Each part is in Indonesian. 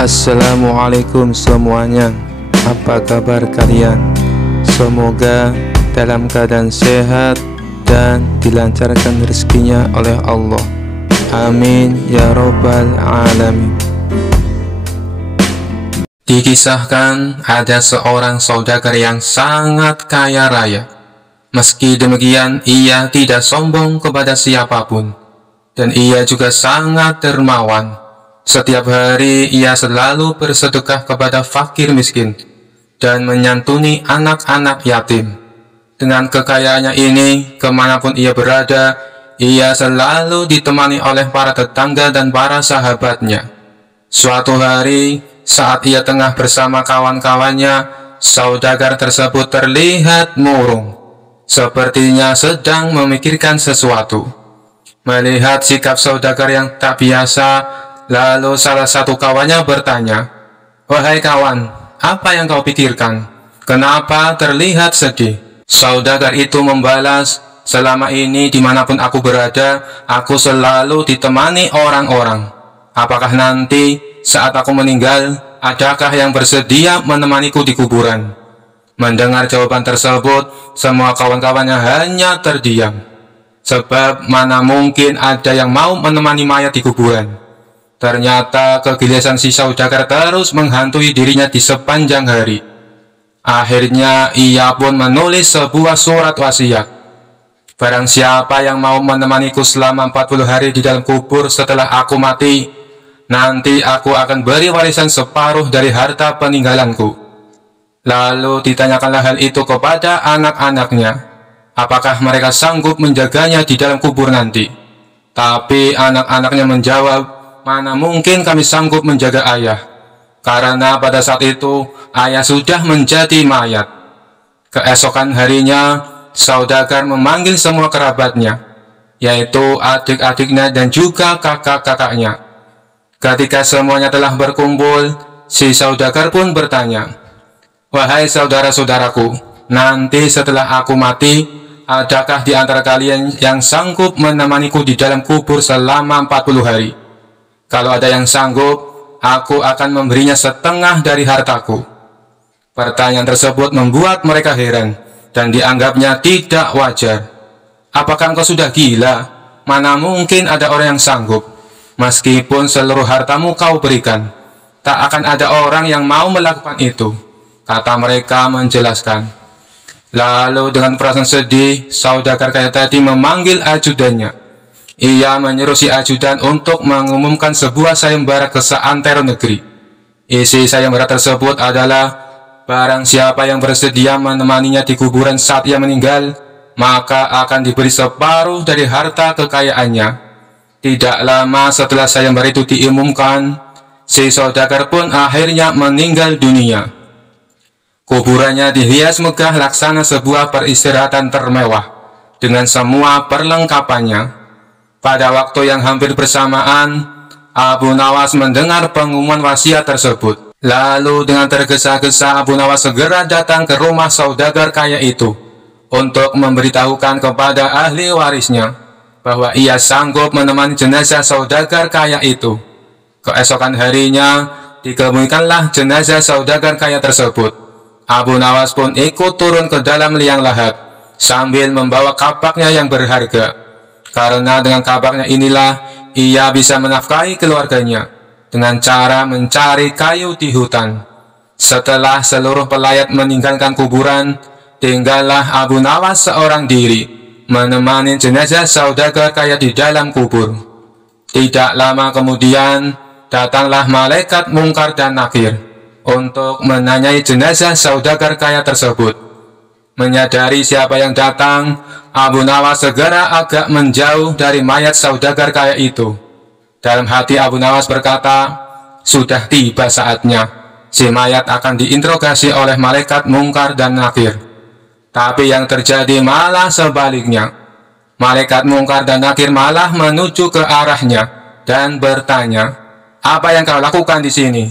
Assalamualaikum semuanya. Apa kabar kalian? Semoga dalam keadaan sehat dan dilancarkan rezekinya oleh Allah. Amin ya robbal alamin. Dikisahkan ada seorang saudagar yang sangat kaya raya. Meski demikian, ia tidak sombong kepada siapapun, dan ia juga sangat dermawan. Setiap hari ia selalu bersedekah kepada fakir miskin dan menyantuni anak-anak yatim. Dengan kekayaannya ini, kemanapun ia berada, ia selalu ditemani oleh para tetangga dan para sahabatnya. Suatu hari, saat ia tengah bersama kawan-kawannya, saudagar tersebut terlihat murung, sepertinya sedang memikirkan sesuatu. Melihat sikap saudagar yang tak biasa, lalu salah satu kawannya bertanya, "Wahai kawan, apa yang kau pikirkan? Kenapa terlihat sedih?" Saudagar itu membalas, "Selama ini dimanapun aku berada, aku selalu ditemani orang-orang. Apakah nanti saat aku meninggal, adakah yang bersedia menemaniku di kuburan?" Mendengar jawaban tersebut, semua kawan-kawannya hanya terdiam. Sebab mana mungkin ada yang mau menemani mayat di kuburan. Ternyata kegelisahan si saudagar terus menghantui dirinya di sepanjang hari. Akhirnya ia pun menulis sebuah surat wasiat. "Barang siapa yang mau menemaniku selama 40 hari di dalam kubur setelah aku mati, nanti aku akan beri warisan separuh dari harta peninggalanku." Lalu ditanyakanlah hal itu kepada anak-anaknya, apakah mereka sanggup menjaganya di dalam kubur nanti. Tapi anak-anaknya menjawab, "Mana mungkin kami sanggup menjaga ayah, karena pada saat itu ayah sudah menjadi mayat." Keesokan harinya, saudagar memanggil semua kerabatnya, yaitu adik-adiknya dan juga kakak-kakaknya. Ketika semuanya telah berkumpul, si saudagar pun bertanya, "Wahai saudara-saudaraku, nanti setelah aku mati, adakah di antara kalian yang sanggup menemaniku di dalam kubur selama 40 hari? Kalau ada yang sanggup, aku akan memberinya setengah dari hartaku." Pertanyaan tersebut membuat mereka heran dan dianggapnya tidak wajar. "Apakah engkau sudah gila? Mana mungkin ada orang yang sanggup. Meskipun seluruh hartamu kau berikan, tak akan ada orang yang mau melakukan itu," kata mereka menjelaskan. Lalu dengan perasaan sedih, saudagar kaya tadi memanggil ajudannya. Ia menyuruh si ajudan untuk mengumumkan sebuah sayembara ke seantero negeri. Isi sayembara tersebut adalah, barang siapa yang bersedia menemaninya di kuburan saat ia meninggal, maka akan diberi separuh dari harta kekayaannya. Tidak lama setelah sayembara itu diumumkan, si saudagar pun akhirnya meninggal dunia. Kuburannya dihias megah laksana sebuah peristirahatan termewah dengan semua perlengkapannya. Pada waktu yang hampir bersamaan, Abu Nawas mendengar pengumuman wasiat tersebut. Lalu dengan tergesa-gesa Abu Nawas segera datang ke rumah saudagar kaya itu untuk memberitahukan kepada ahli warisnya bahwa ia sanggup menemani jenazah saudagar kaya itu. Keesokan harinya dikebumikanlah jenazah saudagar kaya tersebut. Abu Nawas pun ikut turun ke dalam liang lahat sambil membawa kapaknya yang berharga, karena dengan kapaknya inilah ia bisa menafkahi keluarganya dengan cara mencari kayu di hutan. Setelah seluruh pelayat meninggalkan kuburan, tinggallah Abu Nawas seorang diri menemani jenazah saudagar kaya di dalam kubur. Tidak lama kemudian datanglah malaikat Mungkar dan Nakir untuk menanyai jenazah saudagar kaya tersebut. Menyadari siapa yang datang, Abu Nawas segera agak menjauh dari mayat saudagar kaya itu. Dalam hati Abu Nawas berkata, "Sudah tiba saatnya si mayat akan diinterogasi oleh malaikat Mungkar dan Nakir." Tapi yang terjadi malah sebaliknya. Malaikat Mungkar dan Nakir malah menuju ke arahnya dan bertanya, "Apa yang kau lakukan di sini?"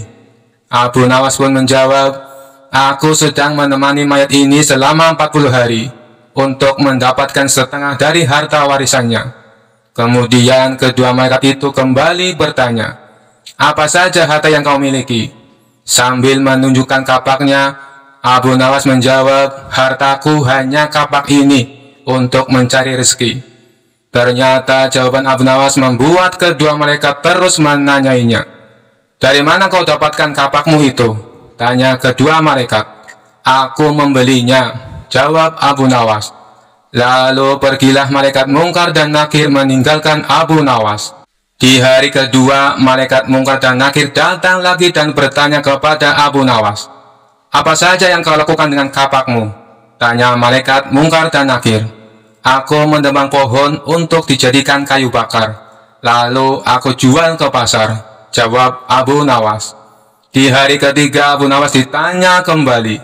Abu Nawas pun menjawab, "Aku sedang menemani mayat ini selama 40 hari untuk mendapatkan setengah dari harta warisannya." Kemudian kedua malaikat itu kembali bertanya, apa saja harta yang kau miliki?" Sambil menunjukkan kapaknya, Abu Nawas menjawab, "Hartaku hanya kapak ini untuk mencari rezeki." Ternyata jawaban Abu Nawas membuat kedua malaikat terus menanyainya. "Dari mana kau dapatkan kapakmu itu?" tanya kedua malaikat. "Aku membelinya," jawab Abu Nawas. Lalu pergilah malaikat Mungkar dan Nakir meninggalkan Abu Nawas. Di hari kedua, malaikat Mungkar dan Nakir datang lagi dan bertanya kepada Abu Nawas, "Apa saja yang kau lakukan dengan kapakmu?" tanya malaikat Mungkar dan Nakir. "Aku menebang pohon untuk dijadikan kayu bakar, lalu aku jual ke pasar," jawab Abu Nawas. Di hari ketiga, Abu Nawas ditanya kembali,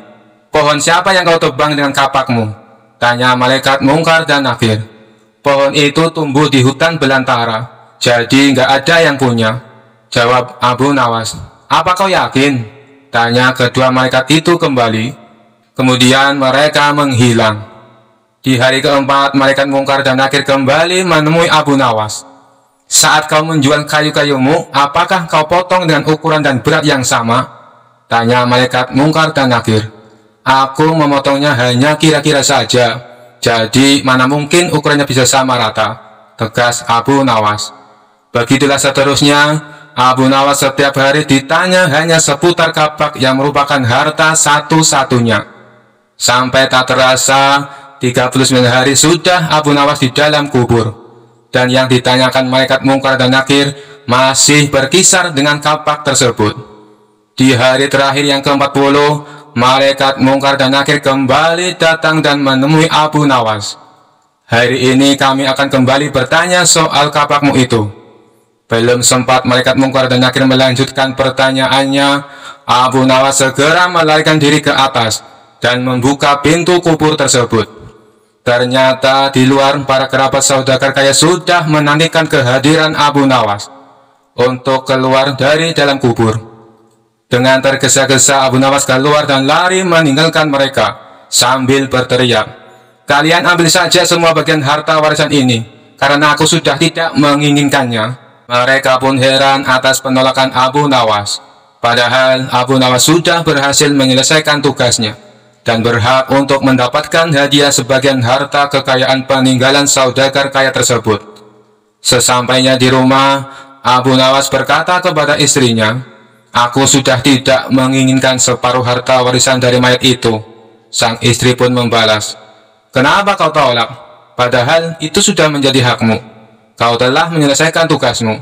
"Pohon siapa yang kau tebang dengan kapakmu?" tanya malaikat Mungkar dan Nakir. "Pohon itu tumbuh di hutan belantara, jadi nggak ada yang punya," jawab Abu Nawas. "Apa kau yakin?" tanya kedua malaikat itu kembali. Kemudian mereka menghilang. Di hari keempat, malaikat Mungkar dan Nakir kembali menemui Abu Nawas. "Saat kau menjual kayu-kayumu, apakah kau potong dengan ukuran dan berat yang sama?" tanya malaikat Mungkar dan Nakir. "Aku memotongnya hanya kira-kira saja, jadi mana mungkin ukurannya bisa sama rata," tegas Abu Nawas. Begitulah seterusnya, Abu Nawas setiap hari ditanya hanya seputar kapak yang merupakan harta satu-satunya. Sampai tak terasa, 39 hari sudah Abu Nawas di dalam kubur. Dan yang ditanyakan malaikat Mungkar dan Nakir masih berkisar dengan kapak tersebut. Di hari terakhir yang ke-40, malaikat Mungkar dan Nakir kembali datang dan menemui Abu Nawas. "Hari ini kami akan kembali bertanya soal kapakmu itu." Belum sempat malaikat Mungkar dan Nakir melanjutkan pertanyaannya, Abu Nawas segera melarikan diri ke atas dan membuka pintu kubur tersebut. Ternyata di luar para kerabat saudagar kaya sudah menantikan kehadiran Abu Nawas untuk keluar dari dalam kubur. Dengan tergesa-gesa Abu Nawas keluar dan lari meninggalkan mereka sambil berteriak, "Kalian ambil saja semua bagian harta warisan ini, karena aku sudah tidak menginginkannya." Mereka pun heran atas penolakan Abu Nawas. Padahal Abu Nawas sudah berhasil menyelesaikan tugasnya dan berhak untuk mendapatkan hadiah sebagian harta kekayaan peninggalan saudagar kaya tersebut. Sesampainya di rumah, Abu Nawas berkata kepada istrinya, "Aku sudah tidak menginginkan separuh harta warisan dari mayat itu." Sang istri pun membalas, "Kenapa kau tolak? Padahal itu sudah menjadi hakmu. Kau telah menyelesaikan tugasmu."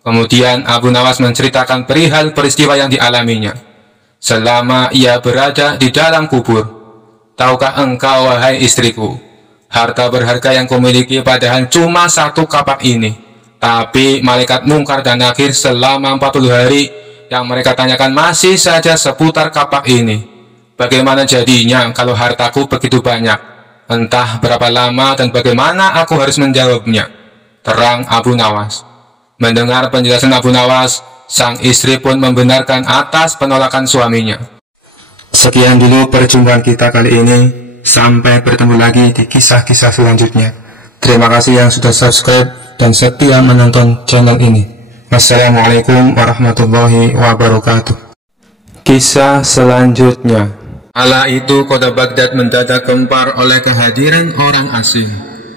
Kemudian Abu Nawas menceritakan perihal peristiwa yang dialaminya selama ia berada di dalam kubur. "Tahukah engkau, wahai istriku, harta berharga yang kumiliki padahal cuma satu kapak ini. Tapi malaikat Mungkar dan Nakir selama 40 hari yang mereka tanyakan masih saja seputar kapak ini. Bagaimana jadinya kalau hartaku begitu banyak? Entah berapa lama dan bagaimana aku harus menjawabnya?" terang Abu Nawas. Mendengar penjelasan Abu Nawas, sang istri pun membenarkan atas penolakan suaminya. Sekian dulu perjumpaan kita kali ini. Sampai bertemu lagi di kisah-kisah selanjutnya. Terima kasih yang sudah subscribe dan setia menonton channel ini. Wassalamualaikum warahmatullahi wabarakatuh. Kisah selanjutnya. Kala itu kota Baghdad mendadak gempar oleh kehadiran orang asing.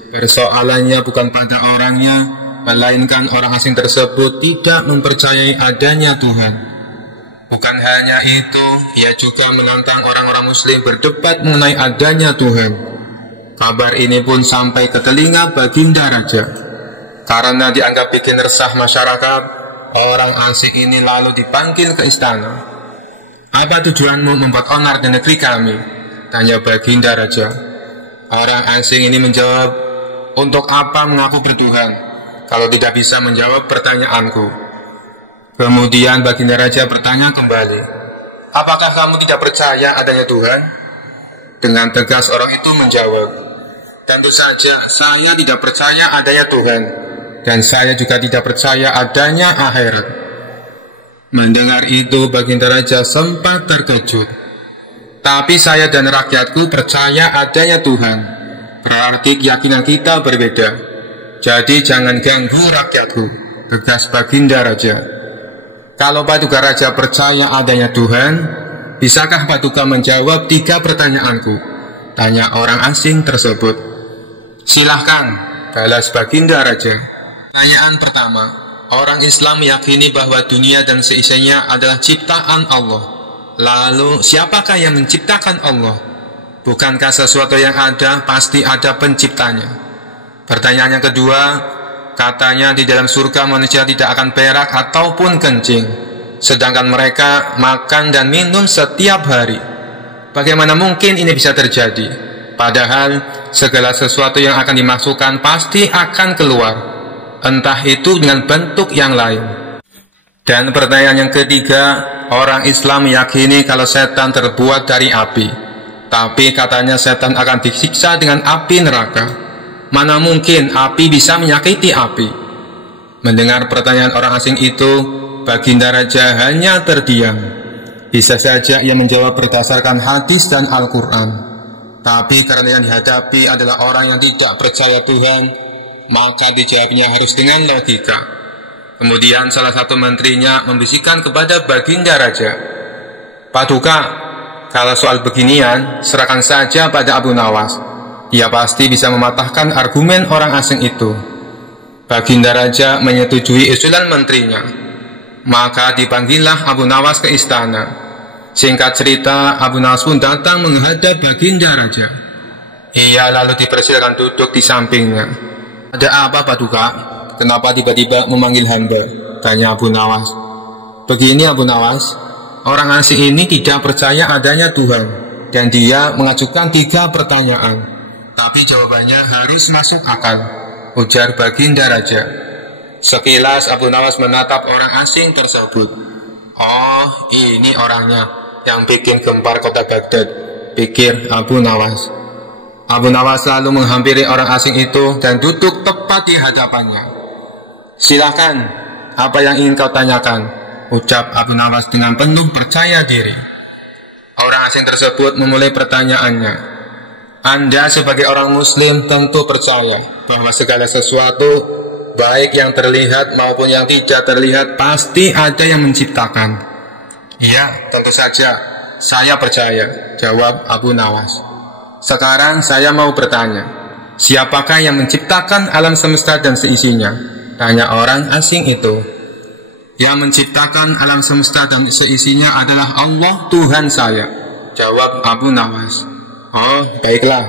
Persoalannya bukan pada orangnya, melainkan orang asing tersebut tidak mempercayai adanya Tuhan. Bukan hanya itu, ia juga menantang orang-orang muslim berdebat mengenai adanya Tuhan. Kabar ini pun sampai ke telinga Baginda Raja. Karena dianggap bikin resah masyarakat, orang asing ini lalu dipanggil ke istana. "Apa tujuanmu membuat onar di negeri kami?" tanya Baginda Raja. Orang asing ini menjawab, "Untuk apa mengaku bertuhan kalau tidak bisa menjawab pertanyaanku?" Kemudian Baginda Raja bertanya kembali, "Apakah kamu tidak percaya adanya Tuhan?" Dengan tegas orang itu menjawab, "Tentu saja saya tidak percaya adanya Tuhan, dan saya juga tidak percaya adanya akhirat." Mendengar itu Baginda Raja sempat terkejut. "Tapi saya dan rakyatku percaya adanya Tuhan. Berarti keyakinan kita berbeda. Jadi jangan ganggu rakyatku," tegas Baginda Raja. Kalau Paduka Raja percaya adanya Tuhan, bisakah Paduka menjawab 3 pertanyaanku? Tanya orang asing tersebut. Silahkan, balas Baginda Raja. Pertanyaan pertama, orang Islam meyakini bahwa dunia dan seisinya adalah ciptaan Allah. Lalu, siapakah yang menciptakan Allah? Bukankah sesuatu yang ada pasti ada penciptanya? Pertanyaan yang kedua, katanya di dalam surga manusia tidak akan berak ataupun kencing, sedangkan mereka makan dan minum setiap hari. Bagaimana mungkin ini bisa terjadi? Padahal segala sesuatu yang akan dimasukkan pasti akan keluar, entah itu dengan bentuk yang lain. Dan pertanyaan yang ketiga, orang Islam meyakini kalau setan terbuat dari api, tapi katanya setan akan disiksa dengan api neraka. Mana mungkin api bisa menyakiti api? Mendengar pertanyaan orang asing itu, Baginda Raja hanya terdiam. Bisa saja ia menjawab berdasarkan hadis dan Al-Quran. Tapi karena yang dihadapi adalah orang yang tidak percaya Tuhan, maka dijawabnya harus dengan logika. Kemudian salah satu menterinya membisikkan kepada Baginda Raja, Paduka, kalau soal beginian, serahkan saja pada Abu Nawas. Ia pasti bisa mematahkan argumen orang asing itu. Baginda Raja menyetujui usulan menterinya. Maka dipanggillah Abu Nawas ke istana. Singkat cerita, Abu Nawas pun datang menghadap Baginda Raja. Ia lalu dipersilakan duduk di sampingnya. Ada apa, Paduka? Kenapa tiba-tiba memanggil hamba? Tanya Abu Nawas. Begini, Abu Nawas, orang asing ini tidak percaya adanya Tuhan, dan dia mengajukan 3 pertanyaan. Tapi jawabannya harus masuk akal, ujar Baginda Raja. Sekilas Abu Nawas menatap orang asing tersebut. Oh, ini orangnya yang bikin gempar kota Baghdad, pikir Abu Nawas. Abu Nawas lalu menghampiri orang asing itu dan duduk tepat di hadapannya. Silahkan, apa yang ingin kau tanyakan? Ucap Abu Nawas dengan penuh percaya diri. Orang asing tersebut memulai pertanyaannya. Anda sebagai orang Muslim tentu percaya bahwa segala sesuatu, baik yang terlihat maupun yang tidak terlihat, pasti ada yang menciptakan. Iya, tentu saja, saya percaya, jawab Abu Nawas. Sekarang saya mau bertanya, siapakah yang menciptakan alam semesta dan seisinya? Tanya orang asing itu. Yang menciptakan alam semesta dan seisinya adalah Allah Tuhan saya, jawab Abu Nawas. Oh, baiklah.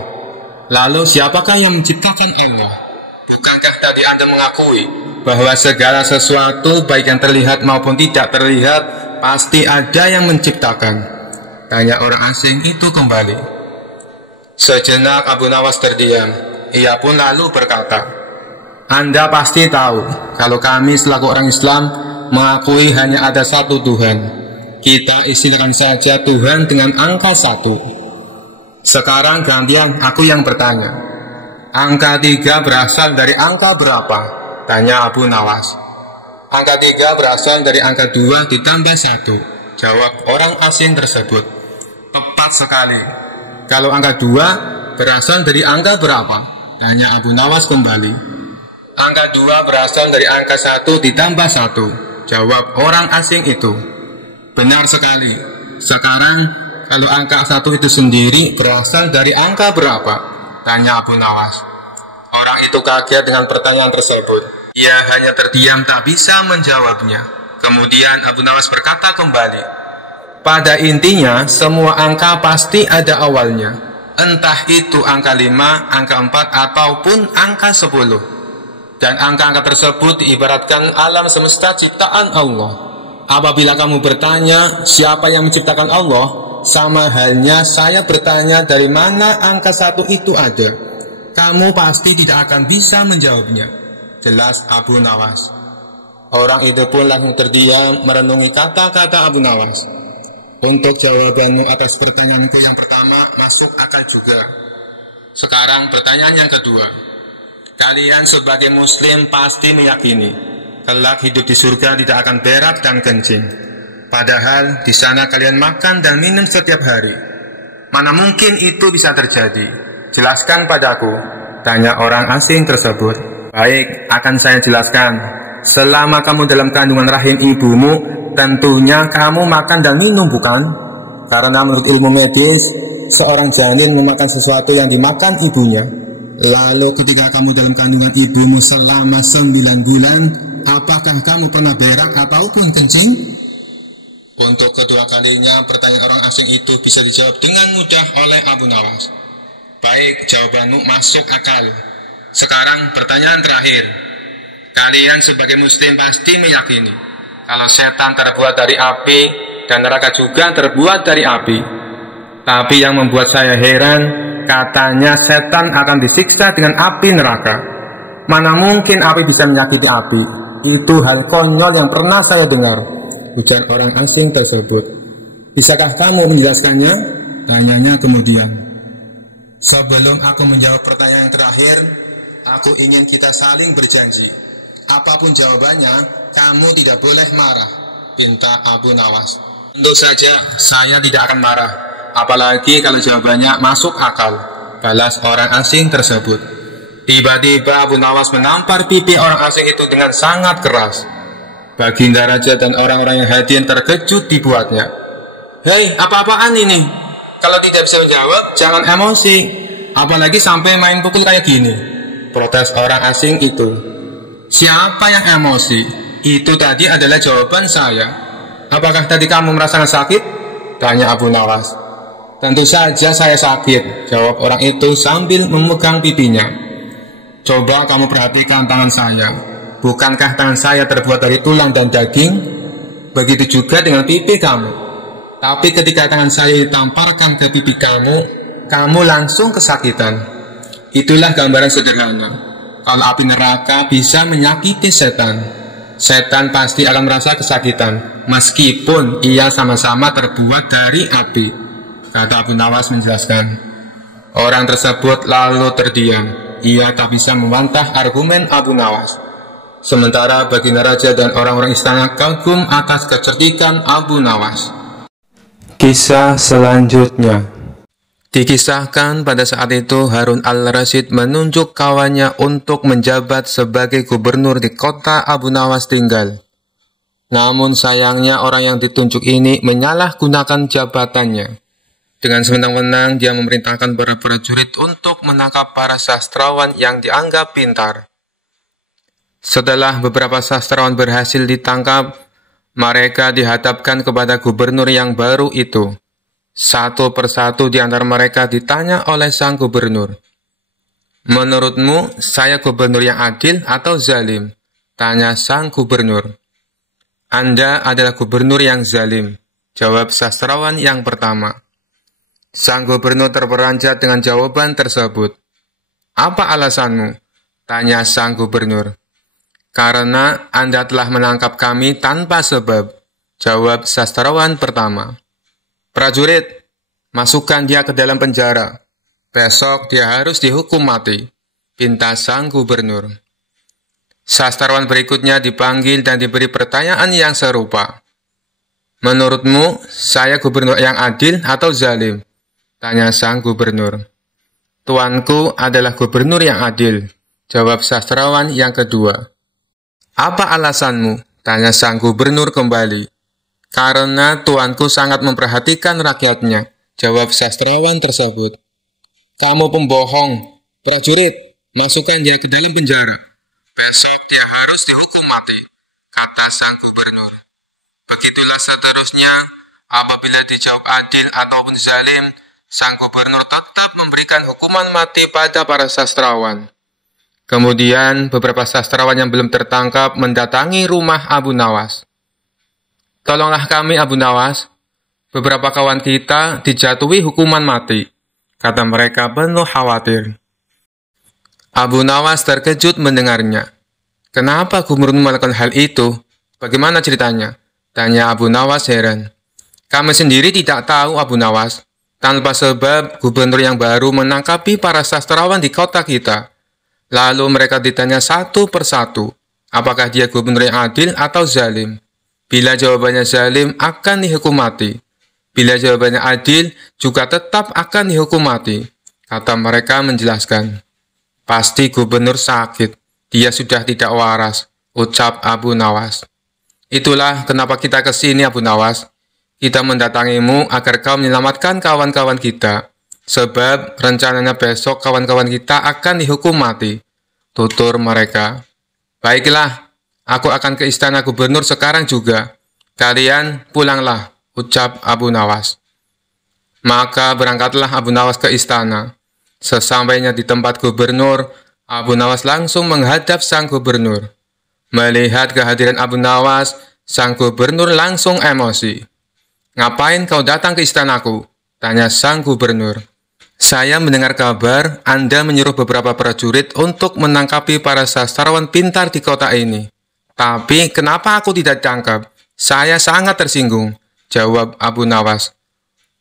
Lalu siapakah yang menciptakan Allah? Bukankah tadi Anda mengakui bahwa segala sesuatu, baik yang terlihat maupun tidak terlihat, pasti ada yang menciptakan? Tanya orang asing itu kembali. Sejenak Abu Nawas terdiam. Ia pun lalu berkata, Anda pasti tahu kalau kami selaku orang Islam mengakui hanya ada satu Tuhan. Kita istilahkan saja Tuhan dengan angka 1. Sekarang gantian aku yang bertanya. Angka 3 berasal dari angka berapa? Tanya Abu Nawas. Angka 3 berasal dari angka 2 ditambah 1, jawab orang asing tersebut. Tepat sekali. Kalau angka 2 berasal dari angka berapa? Tanya Abu Nawas kembali. Angka 2 berasal dari angka 1 ditambah 1, jawab orang asing itu. Benar sekali. Sekarang kalau angka 1 itu sendiri berasal dari angka berapa? Tanya Abu Nawas. Orang itu kaget dengan pertanyaan tersebut. Ia hanya terdiam tak bisa menjawabnya. Kemudian Abu Nawas berkata kembali. Pada intinya semua angka pasti ada awalnya. Entah itu angka 5, angka 4 ataupun angka 10. Dan angka-angka tersebut diibaratkan alam semesta ciptaan Allah. Apabila kamu bertanya siapa yang menciptakan Allah, sama halnya saya bertanya dari mana angka 1 itu ada. Kamu pasti tidak akan bisa menjawabnya, jelas Abu Nawas. Orang itu pun langsung terdiam merenungi kata-kata Abu Nawas. Untuk jawabanmu atas pertanyaanku yang pertama masuk akal juga. Sekarang pertanyaan yang kedua. Kalian sebagai Muslim pasti meyakini kelak hidup di surga tidak akan berak dan kencing. Padahal di sana kalian makan dan minum setiap hari. Mana mungkin itu bisa terjadi? Jelaskan padaku, tanya orang asing tersebut. Baik, akan saya jelaskan. Selama kamu dalam kandungan rahim ibumu, tentunya kamu makan dan minum, bukan? Karena menurut ilmu medis, seorang janin memakan sesuatu yang dimakan ibunya. Lalu ketika kamu dalam kandungan ibumu selama 9 bulan, apakah kamu pernah berak ataupun kencing? Untuk kedua kalinya, pertanyaan orang asing itu bisa dijawab dengan mudah oleh Abu Nawas. Baik, jawabanmu masuk akal. Sekarang pertanyaan terakhir. Kalian sebagai muslim pasti meyakini kalau setan terbuat dari api dan neraka juga terbuat dari api. Tapi yang membuat saya heran, katanya setan akan disiksa dengan api neraka. Mana mungkin api bisa menyakiti api? Itu hal konyol yang pernah saya dengar, ujar orang asing tersebut. Bisakah kamu menjelaskannya? Tanyanya kemudian. Sebelum aku menjawab pertanyaan yang terakhir, aku ingin kita saling berjanji. Apapun jawabannya, kamu tidak boleh marah, pinta Abu Nawas. Tentu saja, saya tidak akan marah. Apalagi kalau jawabannya masuk akal, balas orang asing tersebut. Tiba-tiba Abu Nawas menampar pipi orang asing itu dengan sangat keras. Baginda Raja dan orang-orang yang hadir terkejut dibuatnya. Hei, apa-apaan ini? Kalau tidak bisa menjawab, jangan emosi. Apalagi sampai main pukul kayak gini, protes orang asing itu. Siapa yang emosi? Itu tadi adalah jawaban saya. Apakah tadi kamu merasakan sakit? Tanya Abu Nawas. Tentu saja saya sakit, jawab orang itu sambil memegang pipinya. Coba kamu perhatikan tangan saya. Bukankah tangan saya terbuat dari tulang dan daging? Begitu juga dengan pipi kamu. Tapi ketika tangan saya ditamparkan ke pipi kamu, kamu langsung kesakitan. Itulah gambaran sederhana. Kalau api neraka bisa menyakiti setan, setan pasti akan merasa kesakitan, meskipun ia sama-sama terbuat dari api, kata Abu Nawas menjelaskan. Orang tersebut lalu terdiam. Ia tak bisa membantah argumen Abu Nawas. Sementara Baginda Raja dan orang-orang istana kagum atas kecerdikan Abu Nawas. Kisah selanjutnya. Dikisahkan pada saat itu Harun al-Rasyid menunjuk kawannya untuk menjabat sebagai gubernur di kota Abu Nawas tinggal. Namun sayangnya orang yang ditunjuk ini menyalahgunakan jabatannya. Dengan sewenang-wenang dia memerintahkan para prajurit untuk menangkap para sastrawan yang dianggap pintar. Setelah beberapa sastrawan berhasil ditangkap, mereka dihadapkan kepada gubernur yang baru itu. Satu persatu di antara mereka ditanya oleh sang gubernur. Menurutmu, saya gubernur yang adil atau zalim? Tanya sang gubernur. Anda adalah gubernur yang zalim, jawab sastrawan yang pertama. Sang gubernur terperanjat dengan jawaban tersebut. Apa alasanmu? Tanya sang gubernur. Karena Anda telah menangkap kami tanpa sebab, jawab sastrawan pertama. Prajurit, masukkan dia ke dalam penjara. Besok dia harus dihukum mati, pinta sang gubernur. Sastrawan berikutnya dipanggil dan diberi pertanyaan yang serupa. Menurutmu, saya gubernur yang adil atau zalim? Tanya sang gubernur. Tuanku adalah gubernur yang adil, jawab sastrawan yang kedua. Apa alasanmu? Tanya sang gubernur kembali. Karena tuanku sangat memperhatikan rakyatnya, jawab sastrawan tersebut. Kamu pembohong. Prajurit, masukkan dia ke dalam penjara. Besok dia harus dihukum mati, kata sang gubernur. Begitulah seterusnya, apabila dijawab adil ataupun zalim, sang gubernur tetap memberikan hukuman mati pada para sastrawan. Kemudian beberapa sastrawan yang belum tertangkap mendatangi rumah Abu Nawas. Tolonglah kami Abu Nawas, beberapa kawan kita dijatuhi hukuman mati, kata mereka penuh khawatir. Abu Nawas terkejut mendengarnya. Kenapa gubernur melakukan hal itu? Bagaimana ceritanya? Tanya Abu Nawas heran. Kami sendiri tidak tahu Abu Nawas. Tanpa sebab gubernur yang baru menangkapi para sastrawan di kota kita. Lalu mereka ditanya satu persatu, apakah dia gubernur yang adil atau zalim? Bila jawabannya zalim, akan dihukum mati. Bila jawabannya adil, juga tetap akan dihukum mati, kata mereka menjelaskan. Pasti gubernur sakit, dia sudah tidak waras, ucap Abu Nawas. Itulah kenapa kita ke sini, Abu Nawas. Kita mendatangimu agar kau menyelamatkan kawan-kawan kita. Sebab rencananya besok kawan-kawan kita akan dihukum mati. Tutur mereka. Baiklah, aku akan ke istana gubernur sekarang juga. Kalian pulanglah, ucap Abu Nawas. Maka berangkatlah Abu Nawas ke istana. Sesampainya di tempat gubernur, Abu Nawas langsung menghadap sang gubernur. Melihat kehadiran Abu Nawas, sang gubernur langsung emosi. "Ngapain kau datang ke istanaku?" tanya sang gubernur. "Saya mendengar kabar Anda menyuruh beberapa prajurit untuk menangkapi para sastrawan pintar di kota ini. Tapi kenapa aku tidak tangkap? Saya sangat tersinggung," jawab Abu Nawas.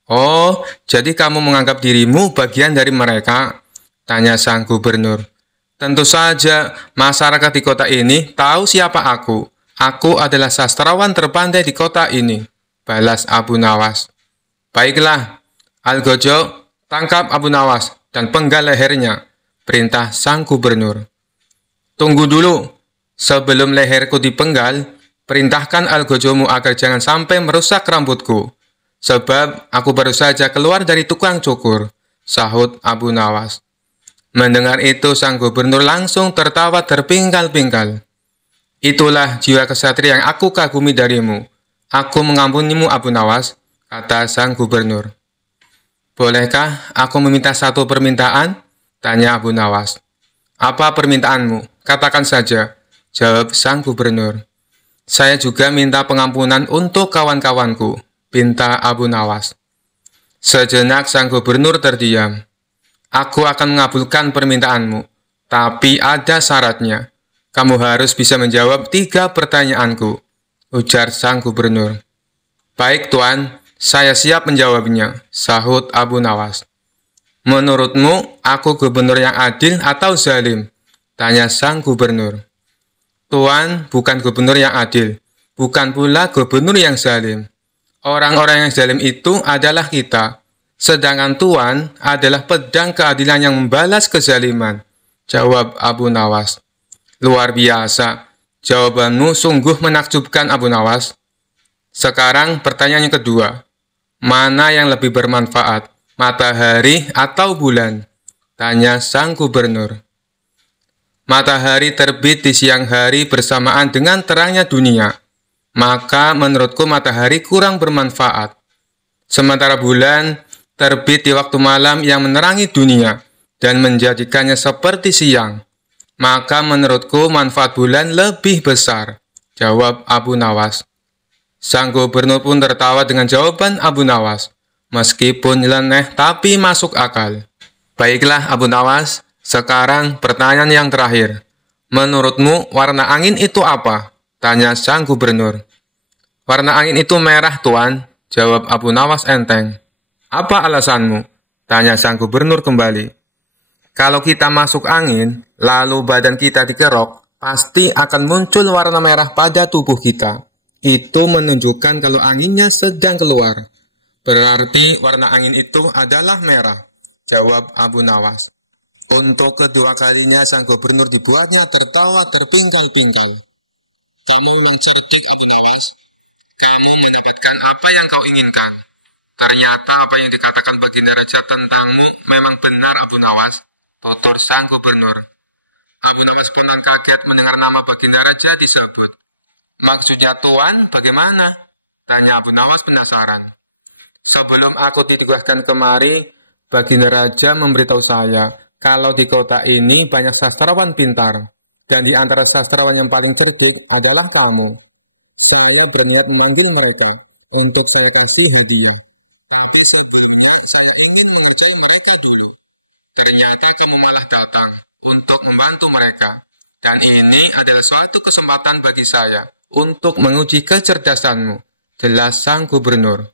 "Oh, jadi kamu menganggap dirimu bagian dari mereka?" tanya sang gubernur. "Tentu saja, masyarakat di kota ini tahu siapa aku. Aku adalah sastrawan terpandai di kota ini," balas Abu Nawas. "Baiklah, Algojo, tangkap Abu Nawas dan penggal lehernya," perintah sang gubernur. "Tunggu dulu, sebelum leherku dipenggal, perintahkan Algojomu agar jangan sampai merusak rambutku. Sebab aku baru saja keluar dari tukang cukur," sahut Abu Nawas. Mendengar itu, sang gubernur langsung tertawa terpingkal-pingkal. "Itulah jiwa kesatria yang aku kagumi darimu. Aku mengampunimu, Abu Nawas," kata sang gubernur. "Bolehkah aku meminta satu permintaan?" tanya Abu Nawas. "Apa permintaanmu? Katakan saja," jawab sang gubernur. "Saya juga minta pengampunan untuk kawan-kawanku," pinta Abu Nawas. Sejenak sang gubernur terdiam. "Aku akan mengabulkan permintaanmu, tapi ada syaratnya. Kamu harus bisa menjawab 3 pertanyaanku," ujar sang gubernur. "Baik, Tuan, saya siap menjawabnya," sahut Abu Nawas. "Menurutmu, aku gubernur yang adil atau zalim?" tanya sang gubernur. "Tuan bukan gubernur yang adil, bukan pula gubernur yang zalim. Orang-orang yang zalim itu adalah kita. Sedangkan Tuan adalah pedang keadilan yang membalas kezaliman," jawab Abu Nawas. "Luar biasa, jawabanmu sungguh menakjubkan, Abu Nawas. Sekarang pertanyaan yang kedua. Mana yang lebih bermanfaat, matahari atau bulan?" tanya sang gubernur. "Matahari terbit di siang hari bersamaan dengan terangnya dunia. Maka menurutku matahari kurang bermanfaat. Sementara bulan terbit di waktu malam yang menerangi dunia dan menjadikannya seperti siang. Maka menurutku manfaat bulan lebih besar," jawab Abu Nawas. Sang gubernur pun tertawa dengan jawaban Abu Nawas. Meskipun nyeleneh tapi masuk akal. "Baiklah Abu Nawas, sekarang pertanyaan yang terakhir. Menurutmu warna angin itu apa?" tanya sang gubernur. "Warna angin itu merah, Tuan," jawab Abu Nawas enteng. "Apa alasanmu?" tanya sang gubernur kembali. "Kalau kita masuk angin, lalu badan kita dikerok, pasti akan muncul warna merah pada tubuh kita. Itu menunjukkan kalau anginnya sedang keluar. Berarti warna angin itu adalah merah," jawab Abu Nawas. Untuk kedua kalinya sang gubernur dibuatnya tertawa terpingkal-pingkal. "Kamu memang cerdik, Abu Nawas. Kamu mendapatkan apa yang kau inginkan. Ternyata apa yang dikatakan Baginda Raja tentangmu memang benar, Abu Nawas," tutur sang gubernur. Abu Nawas spontan kaget mendengar nama Baginda Raja disebut. "Maksudnya Tuan, bagaimana?" tanya Abu Nawas penasaran. "Sebelum aku ditugaskan kemari, Baginda Raja memberitahu saya kalau di kota ini banyak sastrawan pintar, dan di antara sastrawan yang paling cerdik adalah kamu. Saya berniat memanggil mereka untuk saya kasih hadiah. Tapi sebelumnya saya ingin mengerjai mereka dulu. Ternyata kamu malah datang untuk membantu mereka. Dan ini adalah suatu kesempatan bagi saya untuk menguji kecerdasanmu," jelas sang gubernur.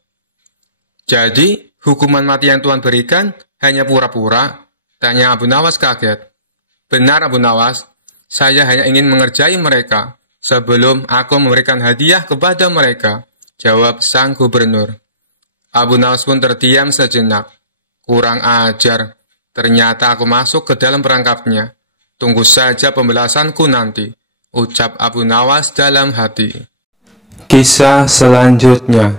"Jadi, hukuman mati yang Tuan berikan hanya pura-pura?" tanya Abu Nawas kaget. "Benar, Abu Nawas. Saya hanya ingin mengerjai mereka sebelum aku memberikan hadiah kepada mereka," jawab sang gubernur. Abu Nawas pun terdiam sejenak. "Kurang ajar. Ternyata aku masuk ke dalam perangkapnya. Tunggu saja pembalasanku nanti," ucap Abu Nawas dalam hati. Kisah selanjutnya.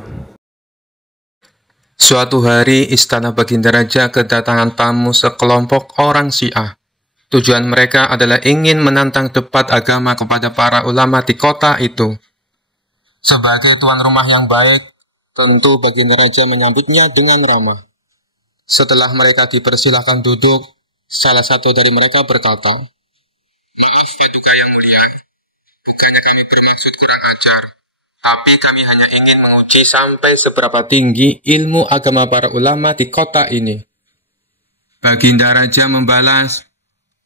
Suatu hari, istana Baginda Raja kedatangan tamu sekelompok orang Syiah. Tujuan mereka adalah ingin menantang debat agama kepada para ulama di kota itu. Sebagai tuan rumah yang baik, tentu Baginda Raja menyambutnya dengan ramah. Setelah mereka dipersilahkan duduk, salah satu dari mereka berkata, "Maaf, Paduka yang mulia, bukannya kami bermaksud kurang ajar, tapi kami hanya ingin menguji sampai seberapa tinggi ilmu agama para ulama di kota ini." Baginda Raja membalas,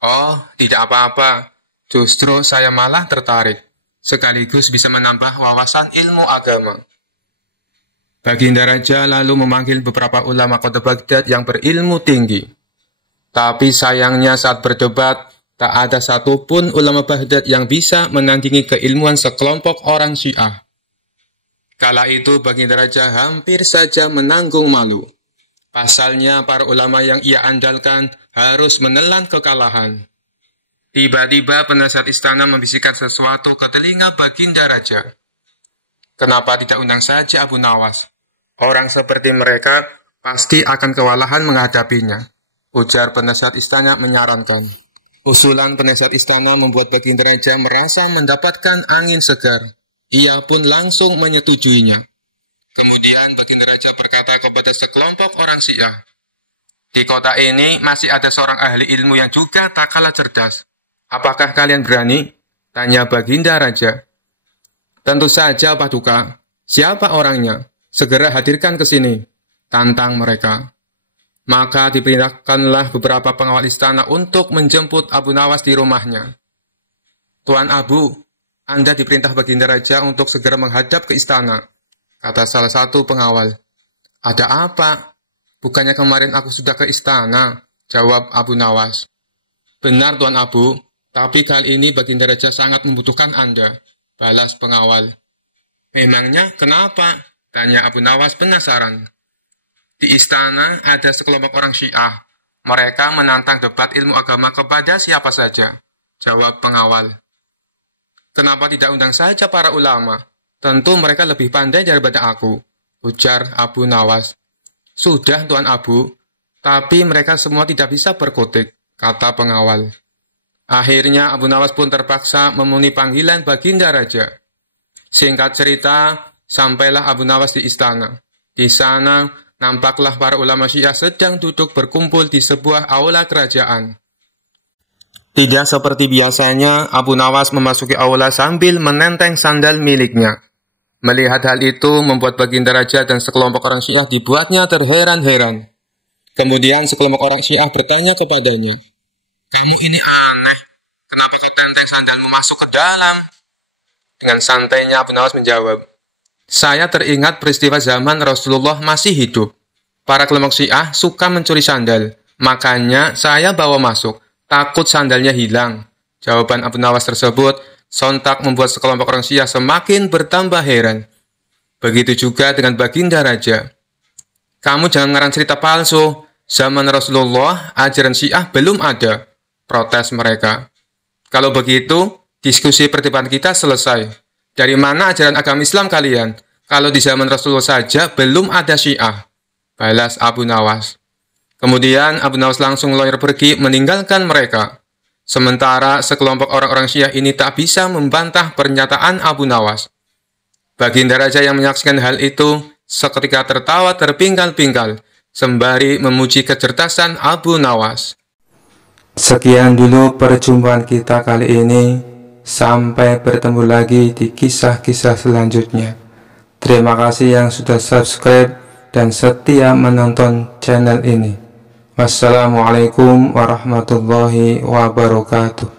"Oh, tidak apa-apa. Justru saya malah tertarik. Sekaligus bisa menambah wawasan ilmu agama." Baginda Raja lalu memanggil beberapa ulama kota Baghdad yang berilmu tinggi. Tapi sayangnya saat berdebat, tak ada satupun ulama Baghdad yang bisa menandingi keilmuan sekelompok orang Syiah. Kala itu Baginda Raja hampir saja menanggung malu. Pasalnya para ulama yang ia andalkan harus menelan kekalahan. Tiba-tiba penasihat istana membisikkan sesuatu ke telinga Baginda Raja. "Kenapa tidak undang saja Abu Nawas? Orang seperti mereka pasti akan kewalahan menghadapinya," ujar penasihat istana menyarankan. Usulan penasihat istana membuat Baginda Raja merasa mendapatkan angin segar. Ia pun langsung menyetujuinya. Kemudian Baginda Raja berkata kepada sekelompok orang Syiah, "Di kota ini masih ada seorang ahli ilmu yang juga tak kalah cerdas. Apakah kalian berani?" tanya Baginda Raja. "Tentu saja, Paduka. Siapa orangnya? Segera hadirkan ke sini," tantang mereka. Maka diperintahkanlah beberapa pengawal istana untuk menjemput Abu Nawas di rumahnya. "Tuan Abu, Anda diperintah Baginda Raja untuk segera menghadap ke istana," kata salah satu pengawal. "Ada apa? Bukannya kemarin aku sudah ke istana," jawab Abu Nawas. "Benar, Tuan Abu, tapi kali ini Baginda Raja sangat membutuhkan Anda," balas pengawal. "Memangnya kenapa?" tanya Abu Nawas penasaran. "Di istana ada sekelompok orang Syiah. Mereka menantang debat ilmu agama kepada siapa saja," jawab pengawal. "Kenapa tidak undang saja para ulama? Tentu mereka lebih pandai daripada aku," ujar Abu Nawas. "Sudah, Tuan Abu, tapi mereka semua tidak bisa berkutik," kata pengawal. Akhirnya Abu Nawas pun terpaksa memenuhi panggilan Baginda Raja. Singkat cerita, sampailah Abu Nawas di istana. Di sana, nampaklah para ulama Syiah sedang duduk berkumpul di sebuah aula kerajaan. Tidak seperti biasanya, Abu Nawas memasuki aula sambil menenteng sandal miliknya. Melihat hal itu, membuat Baginda Raja dan sekelompok orang Syiah dibuatnya terheran-heran. Kemudian sekelompok orang Syiah bertanya kepadanya, "Kamu ini aneh, kenapa kau tenteng sandalmu masuk ke dalam?" Dengan santainya Abu Nawas menjawab, "Saya teringat peristiwa zaman Rasulullah masih hidup. Para kelompok Syiah suka mencuri sandal, makanya saya bawa masuk, takut sandalnya hilang." Jawaban Abu Nawas tersebut sontak membuat sekelompok orang Syiah semakin bertambah heran. Begitu juga dengan Baginda Raja. "Kamu jangan ngarang cerita palsu. Zaman Rasulullah, ajaran Syiah belum ada," protes mereka. "Kalau begitu, diskusi perdebatan kita selesai. Dari mana ajaran agama Islam kalian? Kalau di zaman Rasulullah saja belum ada Syiah," balas Abu Nawas. Kemudian Abu Nawas langsung lawyer pergi meninggalkan mereka. Sementara sekelompok orang-orang Syiah ini tak bisa membantah pernyataan Abu Nawas. Baginda Raja yang menyaksikan hal itu seketika tertawa terpinggal-pinggal, sembari memuji kecerdasan Abu Nawas. Sekian dulu perjumpaan kita kali ini. Sampai bertemu lagi di kisah-kisah selanjutnya. Terima kasih yang sudah subscribe dan setia menonton channel ini. Wassalamualaikum warahmatullahi wabarakatuh.